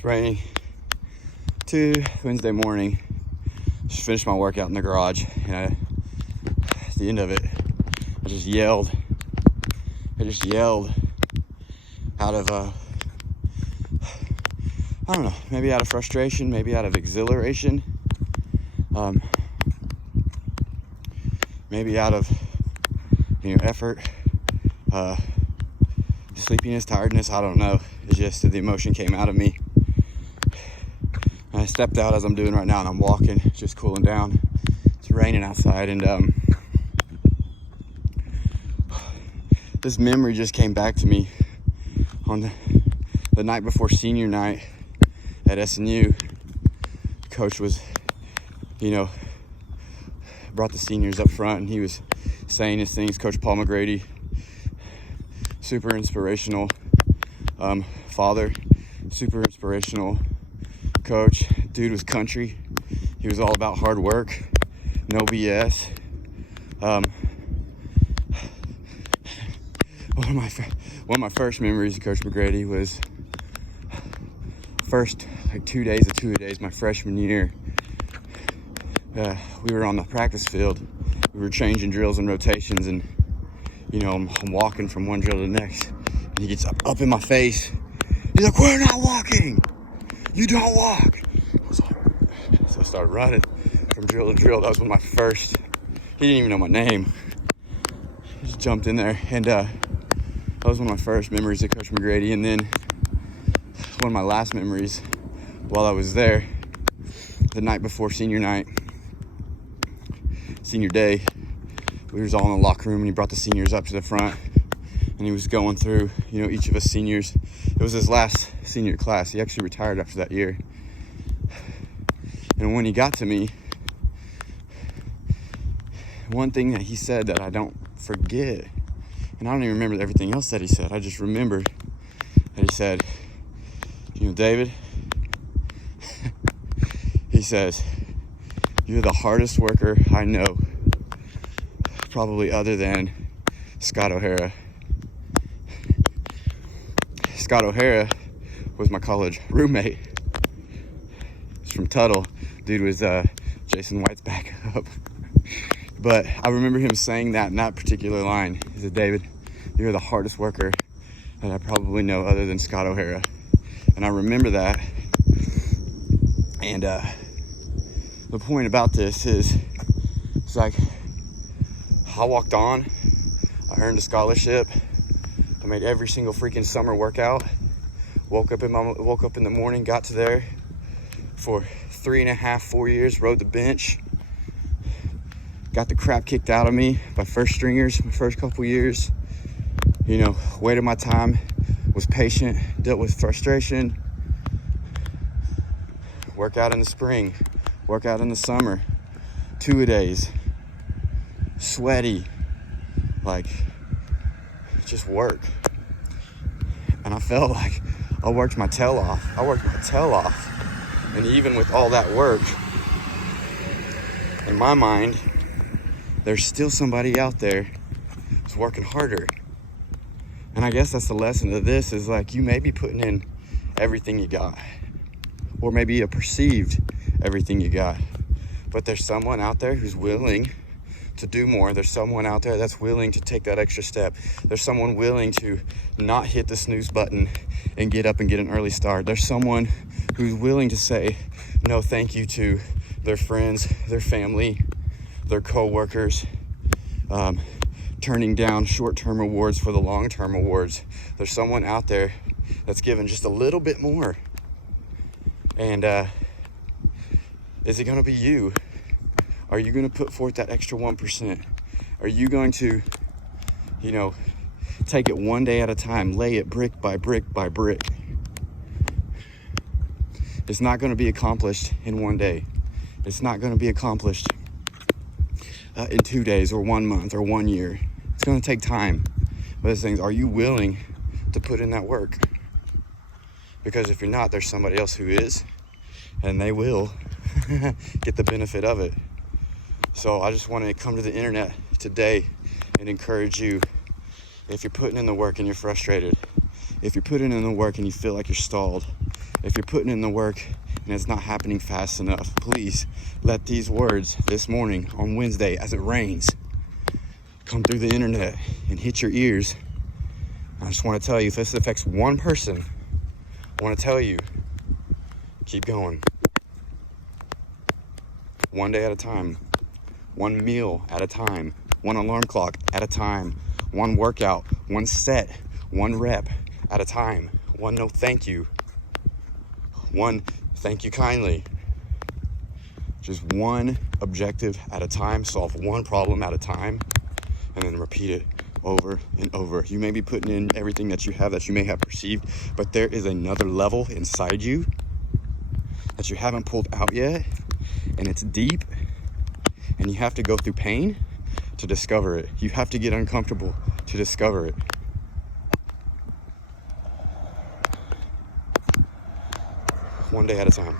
It's raining. Wednesday morning. Just finished my workout in the garage, and at the end of it, I just yelled. Out of I don't know, maybe out of frustration, maybe out of exhilaration, maybe out of effort, sleepiness, tiredness. I don't know. It's just that the emotion came out of me. I stepped out as I'm doing right now, and I'm walking, just cooling down. It's raining outside, and this memory just came back to me on the night before senior night at SNU. Coach was, brought the seniors up front, and he was saying his things. Coach Paul McGrady, super inspirational father, super inspirational coach. Dude was country. He was all about hard work, no BS. One of my first memories of Coach McGrady was first 2 days of two-a-days my freshman year. We were on the practice field. We were changing drills and rotations, and I'm walking from one drill to the next, and he gets up in my face. He's like, "We're not walking. You don't walk." So I started running from drill to drill. That was one of my first. He didn't even know my name. He just jumped in there, and that was one of my first memories of Coach McGrady. And then one of my last memories while I was there, the night before senior night, senior day, we was all in the locker room, and he brought the seniors up to the front, and he was going through, each of us seniors. It was his last senior class. He actually retired after that year. And when he got to me, one thing that he said that I don't forget, and I don't even remember everything else that he said. I just remembered that he said, "David," he says, "you're the hardest worker I know, probably other than Scott O'Hara." Scott O'Hara was my college roommate. He's from Tuttle. Dude was Jason White's backup. But I remember him saying that in that particular line. He said, "David, you're the hardest worker that I probably know other than Scott O'Hara." And I remember that. And the point about this is, it's like, I walked on. I earned a scholarship. I made every single freaking summer workout. Woke up in the morning, got to there for 3.5, 4 years, rode the bench. Got the crap kicked out of me by first stringers my first couple years. Waited my time, was patient, dealt with frustration. Work out in the spring, work out in the summer, two-a-days, sweaty, just work. And I felt like I worked my tail off. And even with all that work, in my mind, there's still somebody out there who's working harder. And I guess that's the lesson of this, is you may be putting in everything you got, or maybe you perceived everything you got, but there's someone out there who's willing to do more. There's someone out there that's willing to take that extra step. There's someone willing to not hit the snooze button and get up and get an early start. There's someone who's willing to say no thank you to their friends, their family, their co-workers, turning down short-term rewards for the long-term rewards. There's someone out there that's giving just a little bit more. And is it going to be you? Are you going to put forth that extra 1%? Are you going to, take it one day at a time, lay it brick by brick by brick? It's not going to be accomplished in one day. It's not going to be accomplished in 2 days or 1 month or 1 year. It's going to take time. But those things, are you willing to put in that work? Because if you're not, there's somebody else who is, and they will get the benefit of it. So I just want to come to the internet today and encourage you, if you're putting in the work and you're frustrated, if you're putting in the work and you feel like you're stalled, If you're putting in the work and it's not happening fast enough, please let these words this morning on Wednesday as it rains come through the internet and hit your ears. I just want to tell you, if this affects one person, I want to tell you, keep going. One day at a time, one meal at a time, one alarm clock at a time, one workout, one set, one rep at a time, one no thank you, one thank you kindly. Just one objective at a time, solve one problem at a time, and then repeat it over and over. You may be putting in everything that you may have perceived, but there is another level inside you that you haven't pulled out yet, and it's deep, and you have to go through pain to discover it. You have to get uncomfortable to discover it. One day at a time.